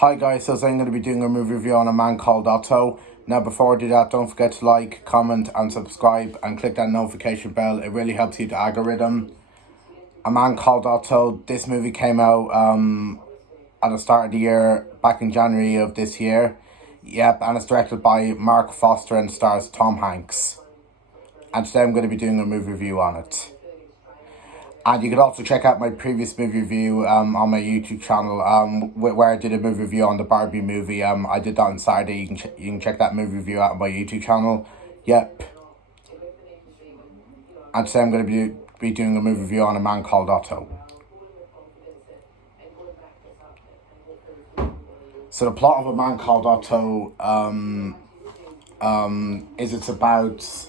Hi guys, so I'm going to be doing a movie review on A Man Called Otto. Now before I do that, don't forget to like, comment and subscribe and click that notification bell. It really helps you to algorithm. A Man Called Otto, this movie came out at the start of the year, back in January of this year. Yep, and it's directed by Mark Foster and stars Tom Hanks. And today I'm going to be doing a movie review on it. And you can also check out my previous movie review on my YouTube channel where I did a movie review on the Barbie movie. I did that on Saturday. You can check that movie review out on my YouTube channel. Yep. And today I'm going to be doing a movie review on A Man Called Otto. So the plot of A Man Called Otto is it's about...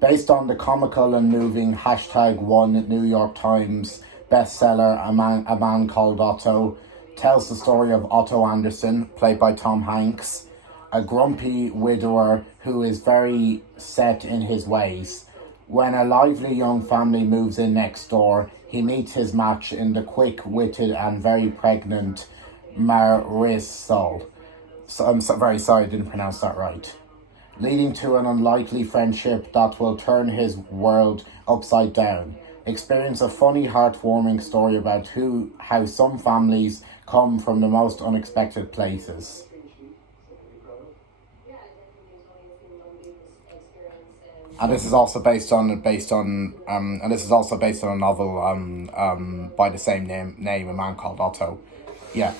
based on the comical and moving #1 New York Times bestseller, A Man Called Otto, tells the story of Otto Anderson, played by Tom Hanks, a grumpy widower who is very set in his ways. When a lively young family moves in next door, he meets his match in the quick-witted and very pregnant Marisol. So I'm very sorry I didn't pronounce that right. Leading to an unlikely friendship that will turn his world upside down. Experience a funny, heartwarming story about how some families come from the most unexpected places. And this is also based on a novel by the same name, A Man Called Otto. Yeah.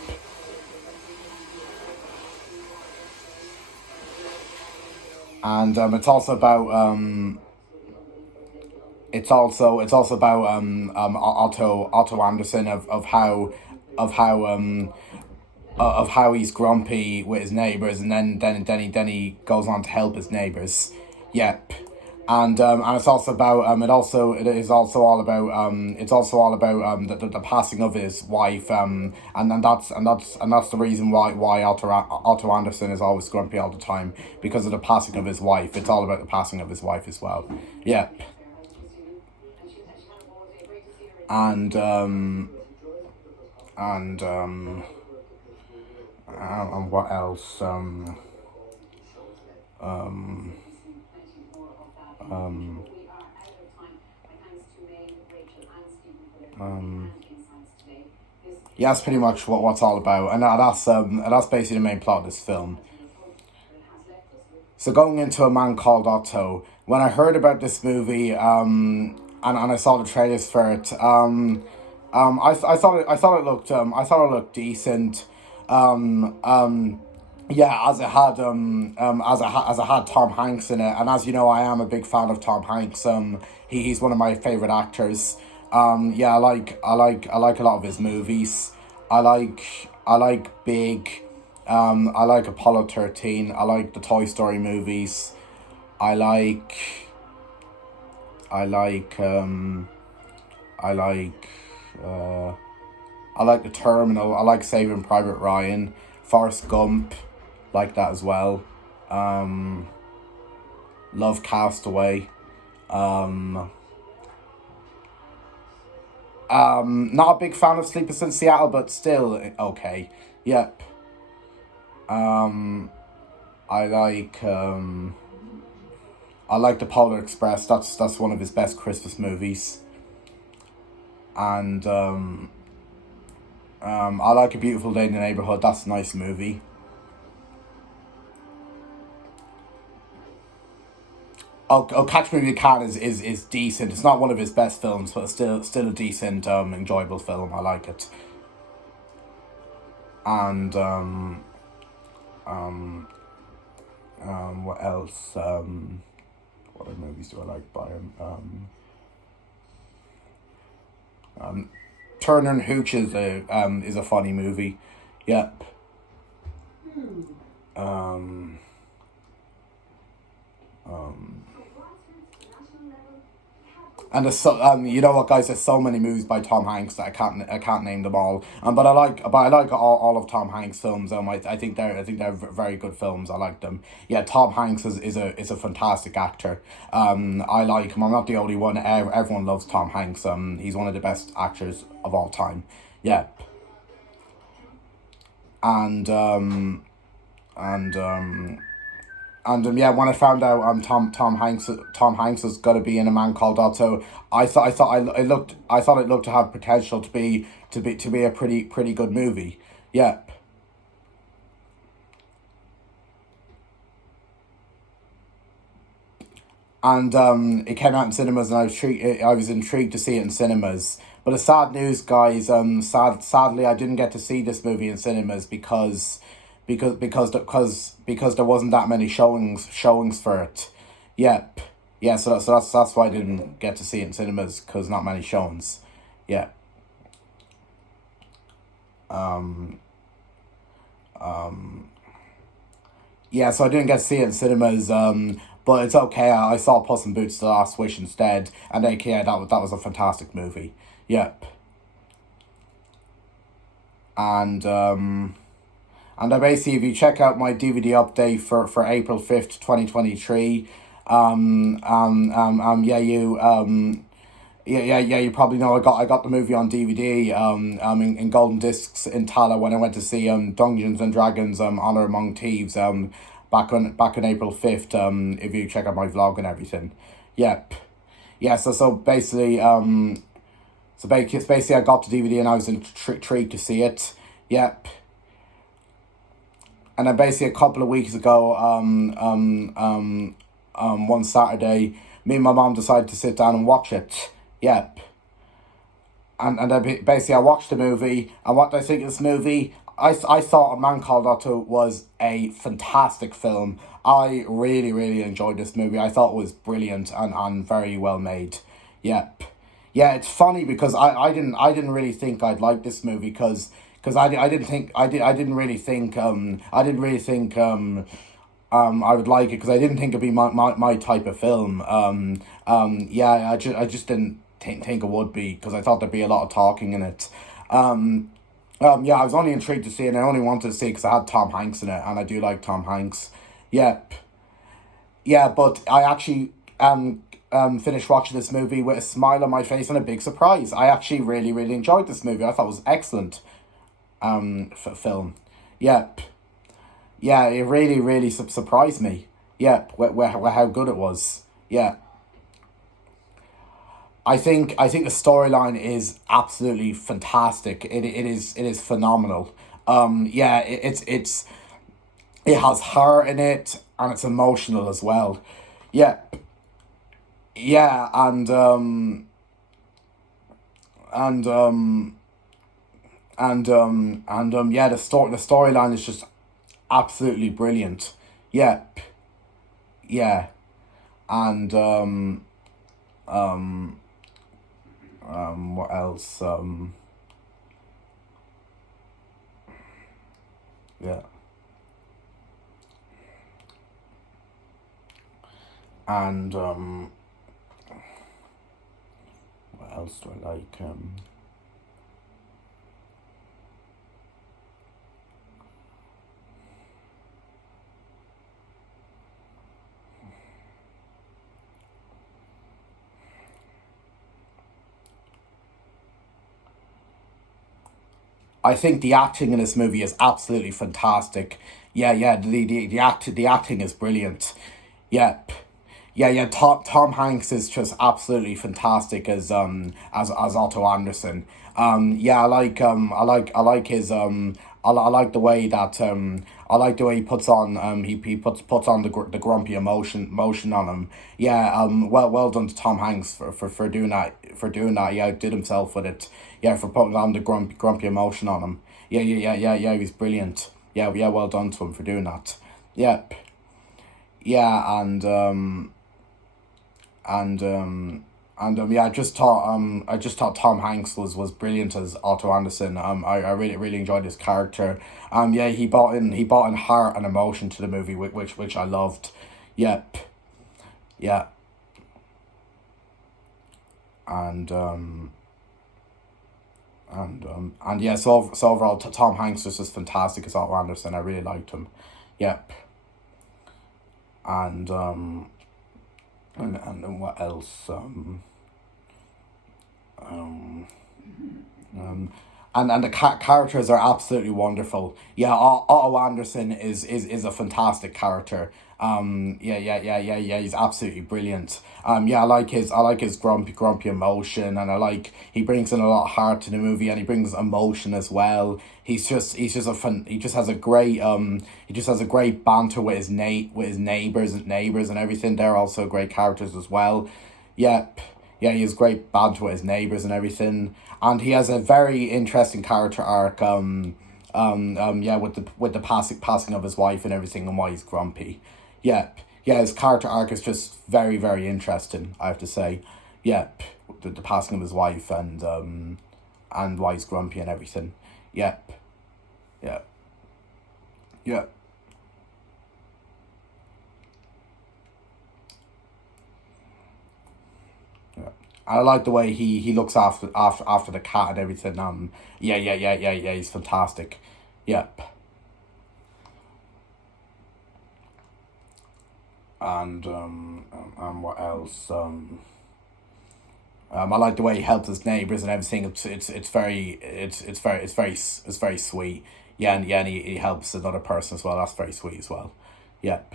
And it's also about Otto Anderson of how he's grumpy with his neighbors, and then he goes on to help his neighbors. Yep. And it's also about the passing of his wife, and that's the reason why Otto Anderson is always grumpy all the time, because of the passing of his wife. It's all about the passing of his wife as well. Yep. And what else? Yeah, that's pretty much what's all about, and that's basically the main plot of this film. So going into A Man Called Otto, when I heard about this movie, and I saw the trailers for it, I thought it looked decent. Yeah, as it had Tom Hanks in it, and as you know, I am a big fan of Tom Hanks. He's one of my favorite actors. Yeah, I like a lot of his movies. I like Big. I like Apollo 13. I like the Toy Story movies. I like The Terminal. I like Saving Private Ryan. Forrest Gump, like that as well. Love Castaway. Not a big fan of Sleepless in Seattle, but still okay. Yep. I like The Polar Express. That's one of his best Christmas movies. And I like A Beautiful Day in the Neighborhood. That's a nice movie. Catch Me If You Can is decent. It's not one of his best films, but it's still a decent, enjoyable film. I like it. And what else? What other movies do I like by him? Turner and Hooch is a funny movie. Yep. And there's you know what, guys? There's so many movies by Tom Hanks that I can't name them all. But I like all of Tom Hanks' films. I think they're very good films. I like them. Yeah, Tom Hanks is a fantastic actor. I like him. I'm not the only one. Everyone loves Tom Hanks. He's one of the best actors of all time. Yeah. and and yeah, when I found out Tom Hanks was gonna be in A Man Called Otto, I thought it looked to have potential to be a pretty good movie. Yep. And it came out in cinemas, and I was intrigued to see it in cinemas. But the sad news, guys, sadly, I didn't get to see this movie in cinemas because there wasn't that many showings for it. Yep, yeah. So that's why I didn't get to see it in cinemas, because not many showings. Yeah. Yeah, so I didn't get to see it in cinemas, but it's okay. I saw Puss in Boots: The Last Wish instead, and AKA that was a fantastic movie. Yep, and I basically, if you check out my DVD update for April 5th, 2023, yeah, you probably know I got the movie on DVD in golden discs in Tala when I went to see Dungeons and Dragons Honor Among Thieves back on April 5th, if you check out my vlog and everything. Yep. Yeah, so basically I got the DVD and I was intrigued to see it. Yep. And then basically a couple of weeks ago, one Saturday, me and my mom decided to sit down and watch it. Yep. And basically I watched the movie, and what do I think of this movie? I thought A Man Called Otto was a fantastic film. I really enjoyed this movie. I thought it was brilliant and very well made. Yep. Yeah, it's funny because I didn't really think I'd like this movie, because I didn't think I didn't really think I would like it, because I didn't think it'd be my type of film. Yeah, I just didn't think it would be, because I thought there'd be a lot of talking in it. Yeah, I was only intrigued to see it, and I only wanted to see it because I had Tom Hanks in it, and I do like Tom Hanks. Yep. Yeah, but I actually finished watching this movie with a smile on my face and a big surprise. I actually really enjoyed this movie. I thought it was excellent film. Yep. Yeah, it really surprised me. Yep, where how good it was. Yeah. I think the storyline is absolutely fantastic. It is phenomenal. Yeah, it has heart in it, and it's emotional as well. Yeah, yeah, and yeah, the storyline is just absolutely brilliant. Yeah, yeah, and what else? Yeah, and what else do I like? I think the acting in this movie is absolutely fantastic. Yeah. The acting is brilliant. Yep. Yeah. Tom Hanks is just absolutely fantastic as Otto Anderson. Yeah, I like his I like the way that I like the way he puts on he puts on the grumpy emotion on him. Yeah, well done to Tom Hanks for doing that, Yeah, did himself with it. Yeah, for putting on the grumpy emotion on him. Yeah, he was brilliant. Yeah, well done to him for doing that. Yep. Yeah, and yeah, I just thought Tom Hanks was brilliant as Otto Anderson. I really enjoyed his character. Yeah, he brought in heart and emotion to the movie, which I loved. Yep. Yeah. And and yeah, so overall, Tom Hanks was just fantastic as Otto Anderson. I really liked him. Yep. And and what else? Um, and the characters are absolutely wonderful. Yeah, Otto Anderson is a fantastic character. Yeah. He's absolutely brilliant. Yeah, I like his grumpy emotion, and I like he brings in a lot of heart to the movie, and he brings emotion as well. He's just a fun. He just has a great he just has a great banter with with his neighbors and everything. They're also great characters as well. Yep. Yeah, he has great banter with his neighbors and everything, and he has a very interesting character arc. Yeah, with the passing of his wife and everything, and why he's grumpy. Yep. Yeah, his character arc is just very interesting, I have to say. Yep. The passing of his wife and why he's grumpy and everything. Yep. Yeah. Yeah. Yeah. I like the way he looks after the cat and everything. Yeah. He's fantastic. Yep. And what else? I like the way he helps his neighbors and everything. It's very sweet. Yeah, and he helps another person as well. That's very sweet as well. Yep.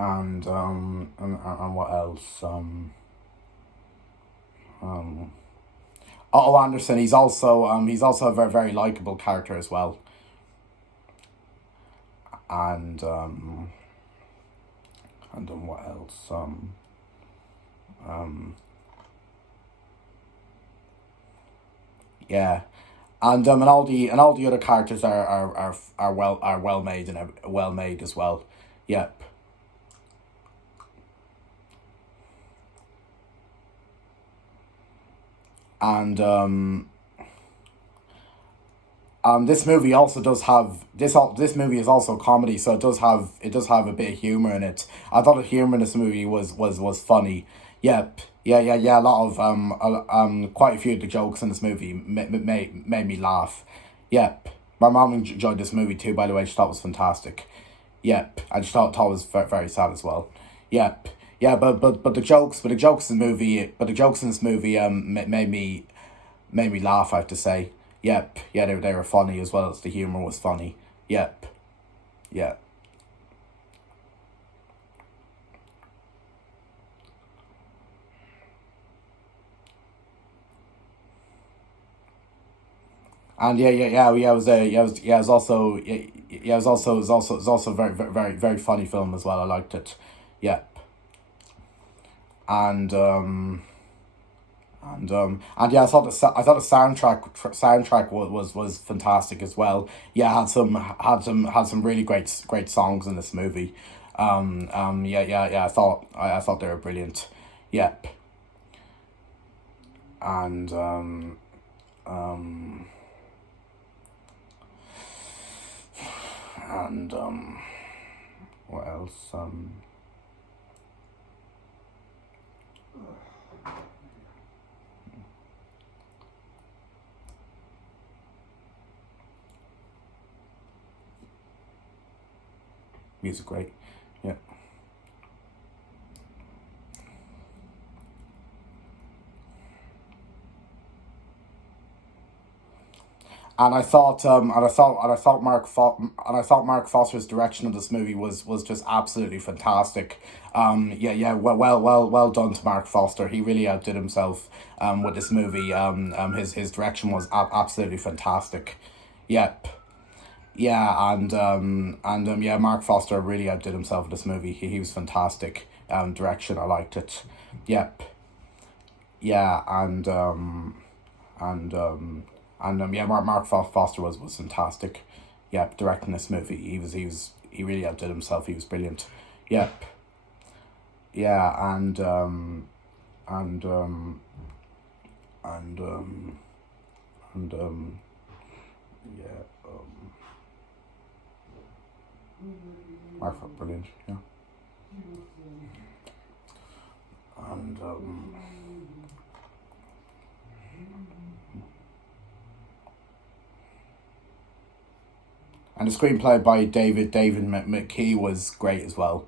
And what else? Um, Otto Anderson. He's also a very likable character as well. And what else? Yeah, and all the other characters are well made and well made as well. Yep. And this movie also does have this movie is also comedy, so it does have a bit of humor in it. I thought the humor in this movie was funny. Yep. Yeah. A lot of quite a few of the jokes in this movie made me laugh. Yep. My mom enjoyed this movie too. By the way, she thought it was fantastic. Yep. I just thought it was very sad as well. Yep. Yeah, but the jokes in this movie made me laugh, I have to say. Yep. Yeah, they were funny as well as the humor was funny. Yep. Yeah. And it was also it was also a very funny film as well. I liked it. Yep. And and yeah, I thought the soundtrack was fantastic as well. Yeah, had some really great songs in this movie. Yeah. I thought they were brilliant. Yep. And um, and what else? Music great. Yeah. And I thought Mark Foster's direction of this movie was just absolutely fantastic. Yeah. Well done to Mark Foster. He really outdid himself. With this movie. His direction was absolutely fantastic. Yep. Yeah, yeah, Mark Foster really outdid himself with this movie. He was fantastic. Direction, I liked it. Yep. Yeah, and yeah, Foster was fantastic. Yep, directing this movie, he really outdid himself. He was brilliant. Yep. Yeah, and and and yeah, brilliant. Yeah, and And the screenplay by David McKee was great as well.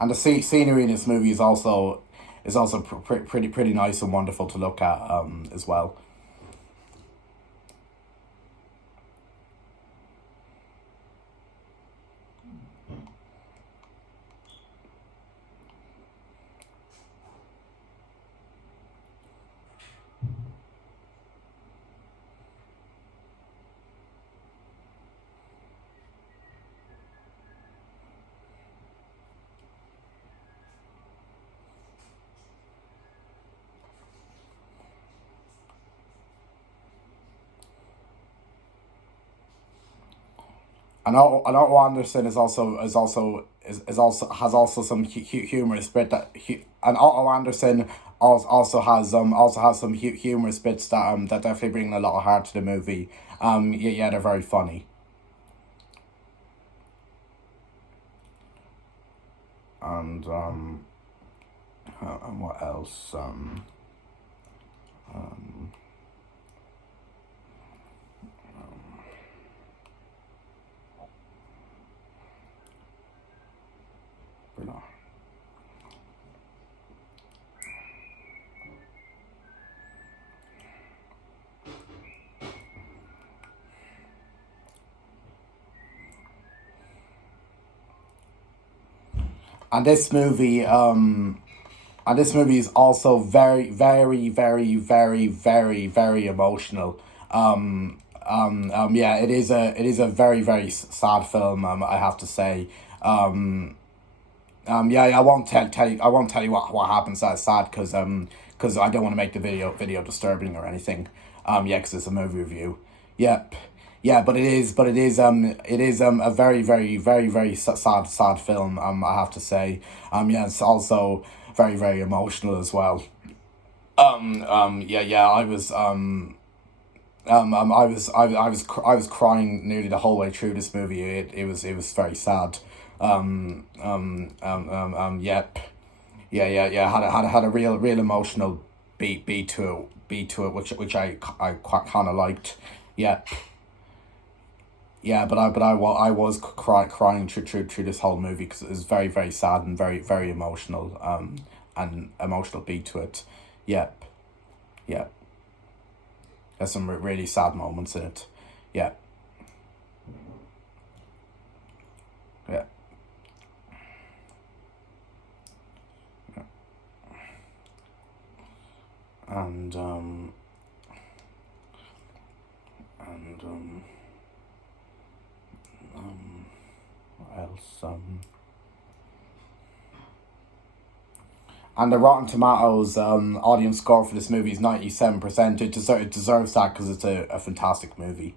And the scenery in this movie is also pretty nice and wonderful to look at as well. And Otto Anderson is also has also some humorous bit and Otto Anderson also has some humorous bits that definitely bring a lot of heart to the movie. Yeah, they're very funny. And and what else? You know. And this movie is also very emotional. Yeah, it is a very sad film. I have to say. Yeah, I won't tell you what happens. That's sad because I don't want to make the video disturbing or anything. Yeah, because it's a movie review. Yep. Yeah, but it is a very sad film. I have to say. Yeah, it's also very emotional as well. Yeah, I was crying nearly the whole way through this movie. It was very sad. Yep. Yeah. Had a real emotional beat to it, which I quite kind of liked. Yep. Yeah, I was crying through this whole movie because it was very sad and very emotional. And emotional beat to it. Yep. Yeah. There's some really sad moments in it. Yeah. Yeah. And and what else? And the Rotten Tomatoes audience score for this movie is 97%. It deserves that because it's a fantastic movie.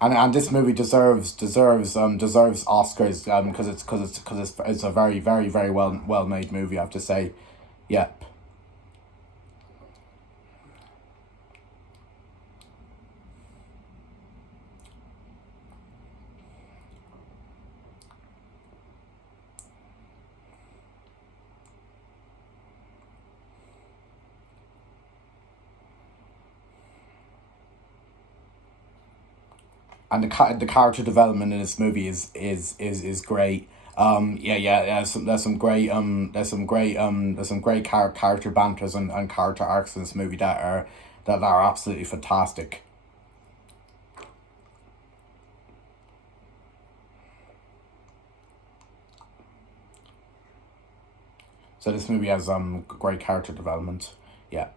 And this movie deserves Oscars because it's a very well made movie, I have to say. Yep. And the character development in this movie is great. There's some great character banters and character arcs in this movie that are absolutely fantastic. So this movie has great character development. Yeah.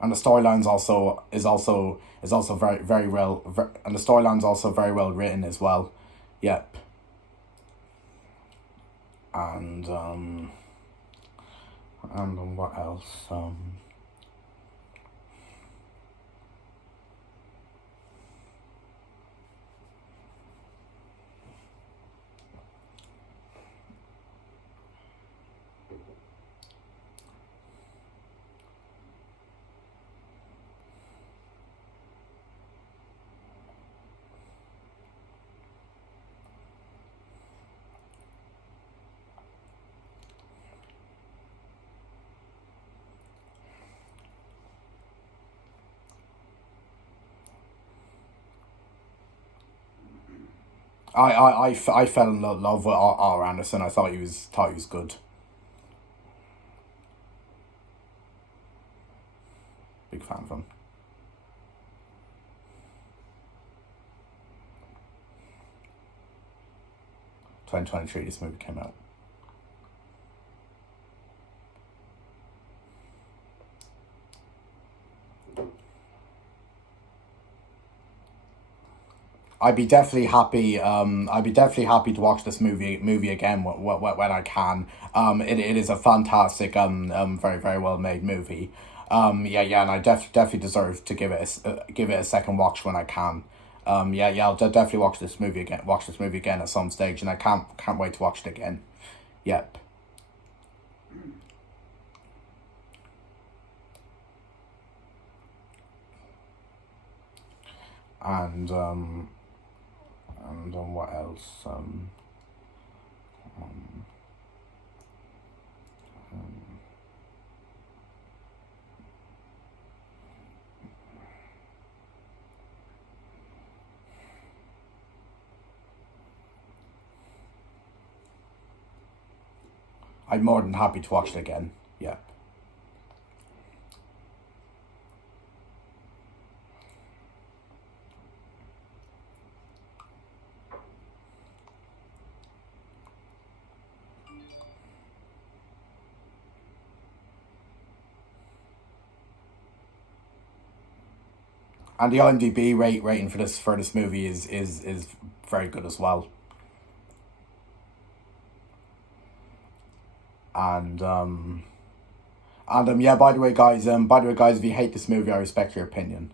And the storylines is also very well and the storyline's also very well written as well. Yep. And what else? I fell in love with Otto Anderson. I thought he was good. Big fan of him. 2023, this movie came out. I'd be definitely happy. I'd be definitely happy to watch this movie again when I can. It is a fantastic, very very well made movie. Yeah, and I definitely deserve to give it a second watch when I can. Yeah, I'll definitely watch this movie again. Watch this movie again at some stage, and I can't wait to watch it again. Yep. And what else? I'm more than happy to watch it again. Yeah. And the IMDb rating for this movie is very good as well. And yeah. By the way, guys. If you hate this movie, I respect your opinion.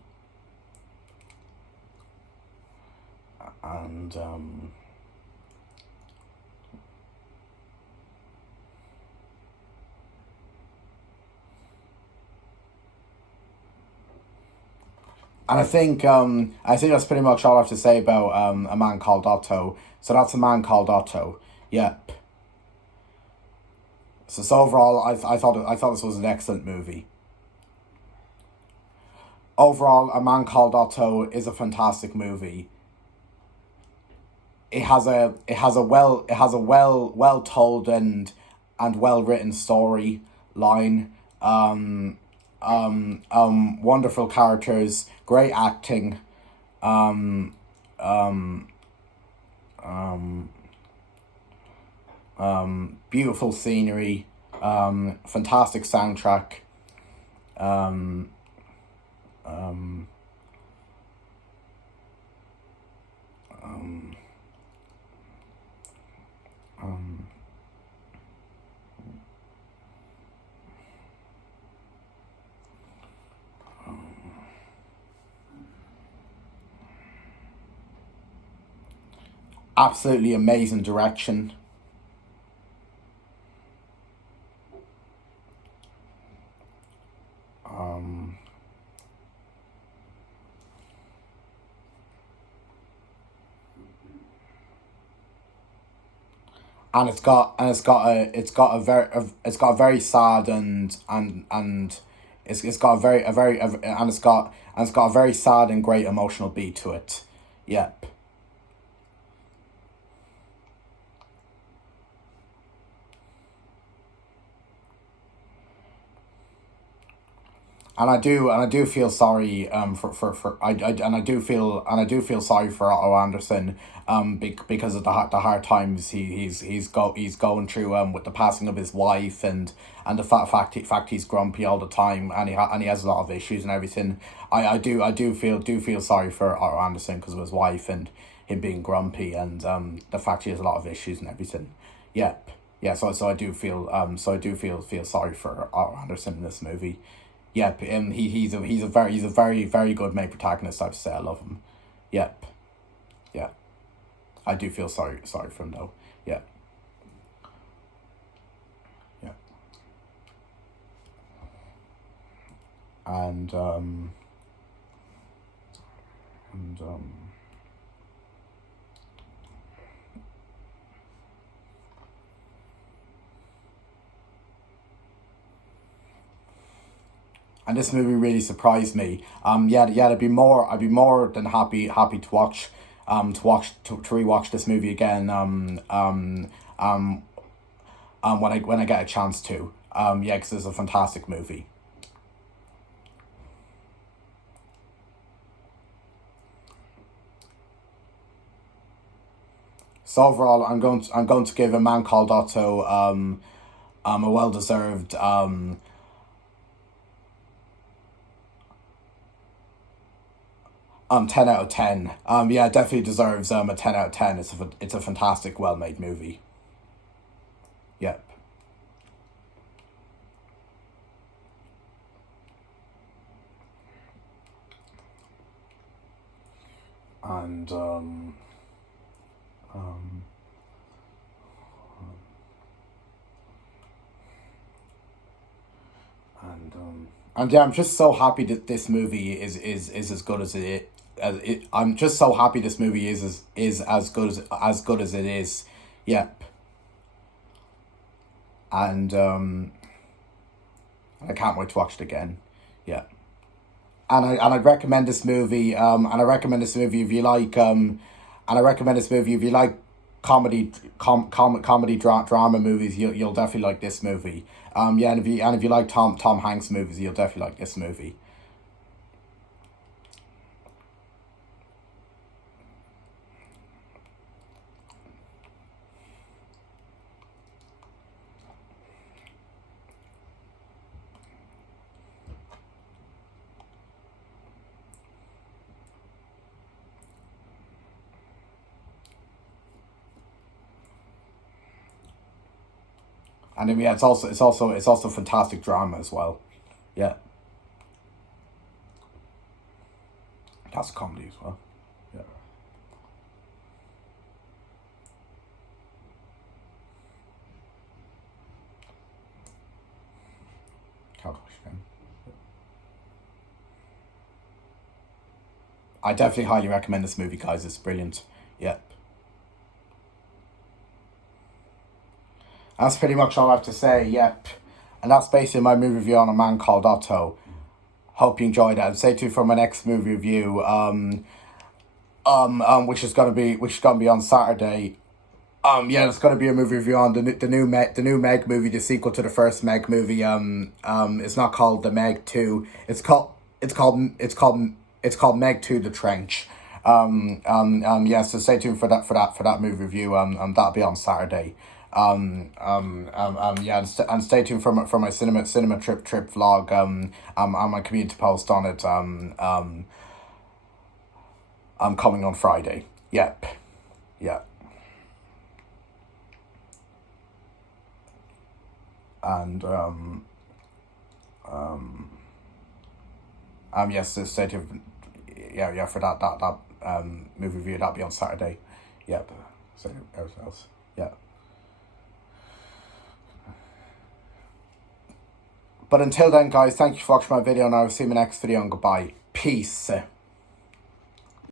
And I think that's pretty much all I have to say about A Man Called Otto. So that's A Man Called Otto. Yep. So overall, I thought this was an excellent movie. Overall, A Man Called Otto is a fantastic movie. It has a well told and well written story line. Wonderful characters, great acting, um, um, um, beautiful scenery, fantastic soundtrack, um, um, um, um, absolutely amazing direction. Um, and it's got a very sad and it's got a very and it's got a very sad and great emotional beat to it. Yep. And I do feel sorry for I do feel sorry for Otto Anderson because of the hard times he's going through with the passing of his wife and the fact he's grumpy all the time and he has a lot of issues and everything. I do feel sorry for Otto Anderson because of his wife and him being grumpy and the fact he has a lot of issues and everything. Yep. Yeah, so I do feel sorry for Otto Anderson in this movie. Yep, he's a very good main protagonist. I have to say, I love him. Yep, yeah, I do feel sorry for him though. Yeah, yeah, and and um and this movie really surprised me. Yeah, I'd be more than happy to watch to rewatch this movie again when I get a chance to. Yeah, because it's a fantastic movie. So overall, I'm going to give A Man Called Otto a well deserved 10 out of 10. Yeah, it definitely deserves a 10 out of 10. It's a fantastic, well made movie. Yep. And um, and yeah, I'm just so happy that this movie is as good as I'm just so happy this movie is as good as it is. Yep. And I can't wait to watch it again. Yeah. I'd recommend this movie. And I recommend this movie if you like. And I recommend this movie if you like drama movies. You'll definitely like this movie. Yeah, and if you like Tom Hanks movies, you'll definitely like this movie. And then yeah, it's also fantastic drama as well. Yeah, that's comedy as well. Yeah. Calculation. I definitely highly recommend this movie, guys. It's brilliant. Yeah. That's pretty much all I have to say. Yep. And that's basically my movie review on A Man Called Otto. Hope you enjoyed it. And stay tuned for my next movie review. Which is gonna be on Saturday. Yeah, there's gonna be a movie review on the new Meg movie, the sequel to the first Meg movie. It's not called the Meg 2. It's called Meg 2: The Trench. Yeah. So stay tuned for that movie review. That'll be on Saturday. Yeah, and stay tuned for my cinema trip vlog. On my community post on it. I'm coming on Friday. Yep. Yeah. And yes, so stay tuned. Yeah, for that movie review, that'll be on Saturday. Yep. So everything else. Yeah. But until then, guys, thank you for watching my video, and I will see you in my next video, and goodbye. Peace.